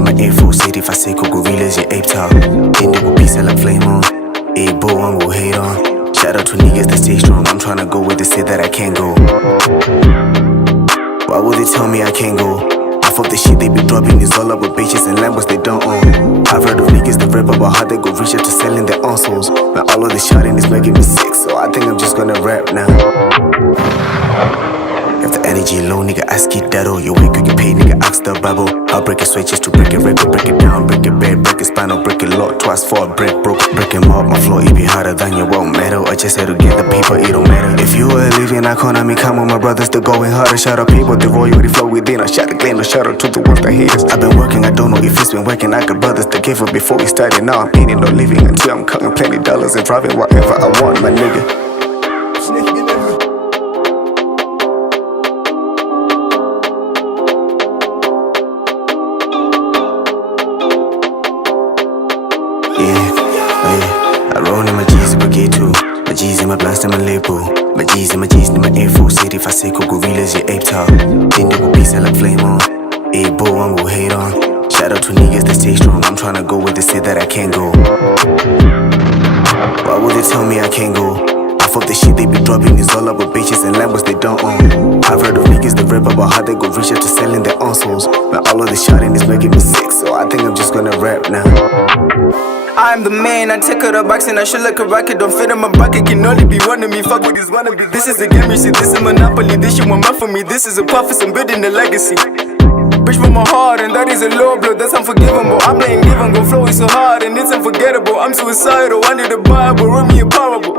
in my Air Force 85 gorillas, yeah, ape talk. Then they will peace, I like flame on. A boy, one will hate on. Shout out to niggas that stay strong. I'm tryna go where they say that I can't go. Why would they tell me I can't go? Half of the shit they be dropping is all about bitches and Lambos they don't own. I've heard of niggas that rap about how they go reach up to selling their own souls. Now all of this shouting is making me sick, so I think I'm just gonna rap now. If the energy low, nigga, I skid that all. You wake, you get paid, nigga, ask the Bible. I'll break it straight just to break it record, break it down, break it bad, break it spinal, break it low, twice for a break, broke, break him up. My flow, it be harder than your won't matter. I just had to get the paper, it don't matter. If you a living icon, I mean, come on, my brothers, they're going harder. Shout out people, the royalty flow within. I shout again, no shout out to the ones that hate us. I've been working, I don't know if it's been working. I got brothers that gave up before we started. Now I'm eating, no living until I'm counting plenty dollars and driving whatever I want, my nigga. I roll in my G's in my K2, my G's in my blast in my label, my G's in my Air Force 85 gorillas, yeah, ape talk. Then they will peace, I like flame on. A boy, one will hate on. Shout out to niggas that stay strong. I'm tryna go where they say that I can't go. Why would they tell me I can't go? Half of the shit they be dropping is all about bitches and Lambos they don't own. I've heard of niggas that rap about how they go reach up to selling their own souls. Now all of this shouting is making me sick, so I think I'm just gonna rap now. I'm the man, I take out a box and I shoot like a rocket. Don't fit in my bucket, can only be one of me. Fuck with this wannabe. This is the game, you see, this is Monopoly. This shit won't for me, this is a prophecy, I'm building a legacy. Bitch from my heart, and that is a low blow, that's unforgivable. I'm playing give and go flow, it's so hard and it's unforgettable. I'm suicidal, I need a Bible, read me a parable.